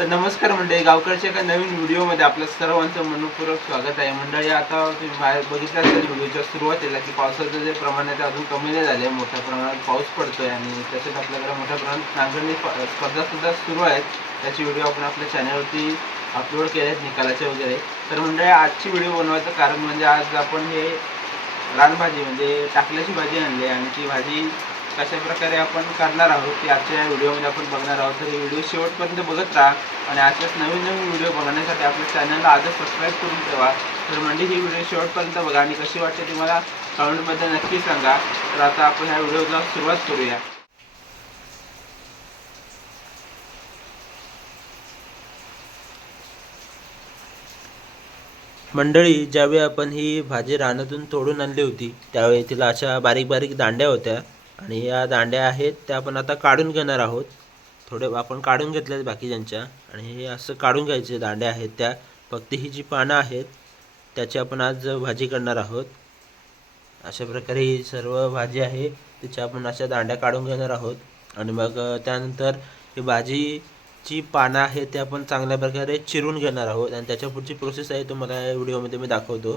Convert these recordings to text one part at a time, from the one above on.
तर नमस्कार मंडळी गावकडच्या एका नवीन व्हिडिओमध्ये आपलं सर्वांचं मनपूर्वक स्वागत आहे. मंडळी आता तुम्ही बाहेर बघितलं असेल व्हिडिओच्या सुरुवातीला की पावसाचं जे प्रमाण आहे ते अजून कमी नाही झाले मोठ्या प्रमाणात पाऊस पडतोय आणि तसेच आपल्याकडे मोठ्या प्रमाणात नांगरणी स्पर्धासुद्धा सुरू आहेत. त्याची व्हिडिओ आपण आपल्या चॅनलवरती अपलोड केले आहेत निकालाचे वगैरे. तर मंडळी आजची व्हिडिओ बनवायचं कारण म्हणजे आज आपण हे रानभाजी म्हणजे टाकल्याची भाजी आणली आणि ती भाजी कशा प्रकारे आपण करणार आहोत की आजच्या या व्हिडिओमध्ये आपण बघणार आहोत. तर हे व्हिडिओ शेवटपर्यंत बघत राहा आणि अशाच नवीन नवीन व्हिडिओ बघण्यासाठी आपल्या चॅनलला आजच सबस्क्राईब करून ठेवा. तर म्हणजे ही व्हिडिओ शेवटपर्यंत बघा आणि कशी वाटते ती मला कमेंटमध्ये नक्की सांगा. तर आता आपण ह्या व्हिडिओला सुरुवात करूया. मंडळी ज्यावेळी आपण ही भाजी रानातून तोडून आणली होती त्यावेळी तिला अशा बारीक बारीक दांड्या होत्या. आणि या दांड्या आहेत त्या आपण आता काढून घेणार आहोत. थोडे आपण काढून घेतल्यात बाकीच्यांच्या. आणि हे असं काढून घ्यायचे दांड्या आहेत त्या. फक्त ही जी पानं आहेत त्याची आपण आज भाजी करणार आहोत. अशा प्रकारे ही सर्व भाजी आहे तिच्या आपण अशा दांड्या काढून घेणार आहोत. आणि मग त्यानंतर ही भाजीची पानं आहेत ते आपण चांगल्या प्रकारे चिरून घेणार आहोत. आणि त्याच्या पुढची प्रोसेस आहे तुम्हाला या व्हिडिओमध्ये मी दाखवतो.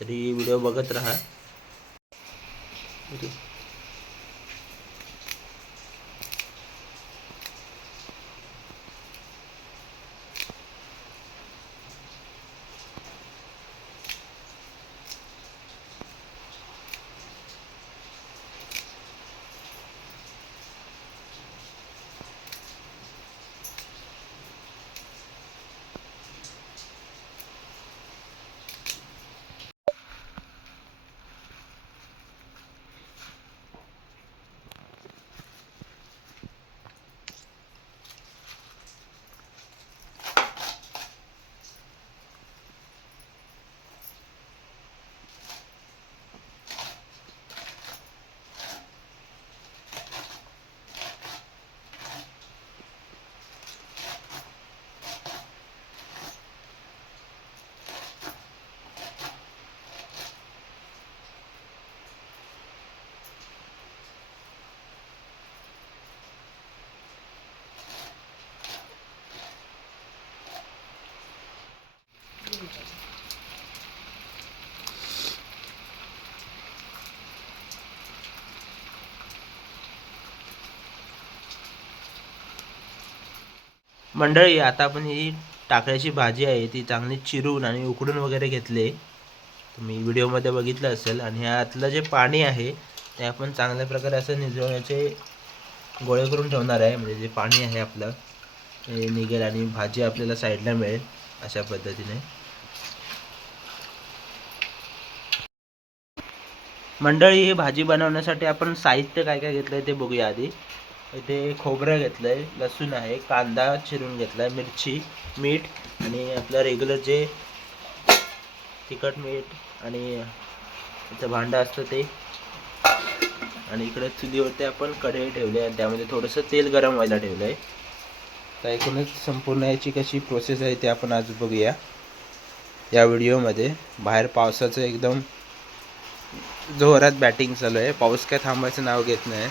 तरी व्हिडिओ बघत राहा. मंडळी आता आपण ही टाकळ्याची भाजी आहे ती चांगली चिरून आणि उकडून वगैरे घेतले. तुम्ही व्हिडिओमध्ये बघितलं असेल आणि ह्यातलं जे पाणी आहे ते आपण चांगल्या प्रकारे असं निजवण्याचे गोळे करून ठेवणार आहे. म्हणजे जे पाणी आहे आपलं ते निघेल आणि भाजी आपल्याला साईडला मिळेल अशा पद्धतीने. मंडळी ही भाजी बनवण्यासाठी आपण साहित्य काय काय घेतलं आहे ते बघूया आधी. इथे खोबरं घेतलंय लसूण आहे कांदा चिरून घेतलाय मिरची मीठ आणि आपलं रेग्युलर जे तिखट मीठ आणि इथं भांडं असतं ते. आणि इकडे चुलीवरती आपण कढई ठेवली आणि त्यामध्ये थोडंसं तेल गरम व्हायला ठेवलं आहे तर एकूणच संपूर्ण याची कशी प्रोसेस आहे ते आपण आज बघूया. या व्हिडिओमध्ये बाहेर पावसाचं एकदम जोरात बॅटिंग चालू आहे. पाऊस काय थांबायचं नाव घेत नाही.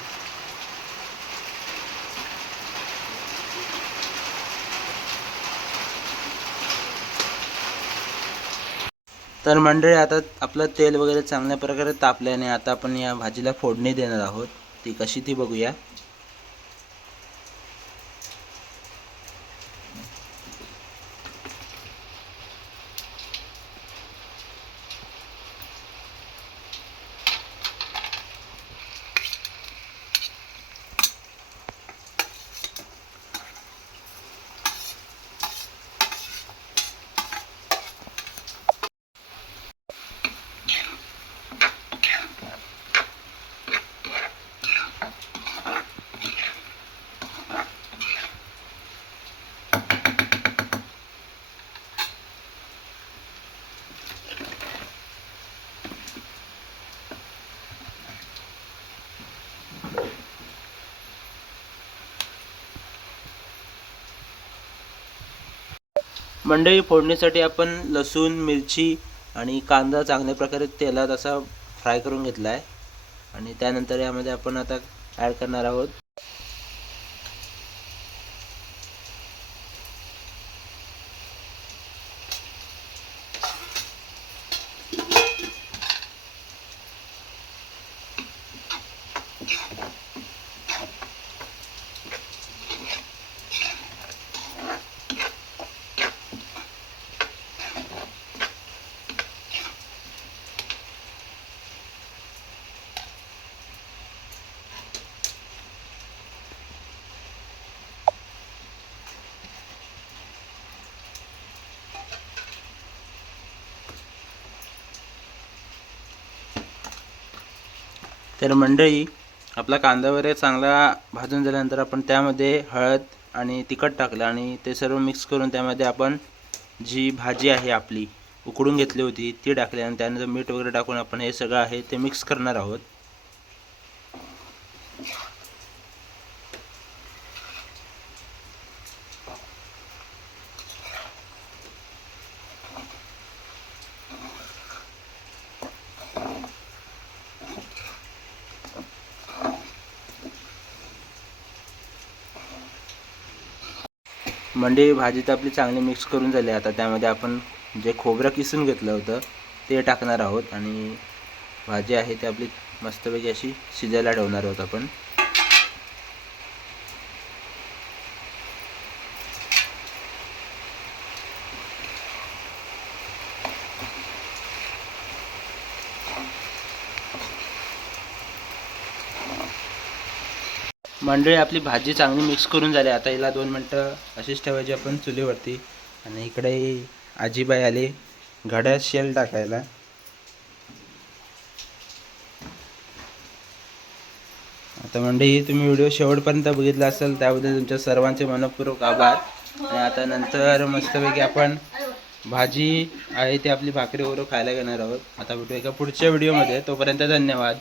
तर मंडळी आता आपलं तेल वगैरे चांगल्या प्रकारे तापल्याने आता आपण या भाजीला फोडणी देणार आहोत. ती कशी ती बघूया. मंडळी फोडणीसाठी आपण लसूण मिरची आणि कांदा चांगल्या प्रकारे तेलात असा फ्राय करून घेतला आहे आणि त्यानंतर यामध्ये आपण आता ॲड करणार आहोत तर मंडळी आपला कांदा वगैरे चांगला भाजून झाल्यानंतर आपण त्यामध्ये हळद आणि तिखट टाकलं आणि ते सर्व मिक्स करून त्यामध्ये आपण जी भाजी आहे आपली उकडून घेतली होती ती टाकली आणि त्यानंतर मीठ वगैरे टाकून आपण हे सगळं आहे ते मिक्स करणार आहोत. मंडे भाजी तर आपली चांगली मिक्स करून झाली आता. त्यामध्ये आपण जे खोबरं किसून घेतलं होतं ते टाकणार आहोत. आणि भाजी आहे ती आपली मस्तपैकी अशी शिजायला ठेवणार आहोत आपण. मंडळी आपली भाजी चांगली मिक्स करून झाली. आता हिला दोन मिनटं अशीच ठेवायची आपण चुलीवरती. आणि इकडे आजीबाई आली. घड्यात शेल टाकायला. आता मंडळी तुम्ही व्हिडिओ शेवटपर्यंत बघितला असेल त्याबद्दल तुमच्या सर्वांचे मनपूर्वक आभार. आणि आता नंतर मस्तपैकी आपण भाजी आहे ती आपली भाकरी वगैरे खायला घेणार आहोत. आता भेटू एका पुढच्या व्हिडिओमध्ये. तोपर्यंत धन्यवाद.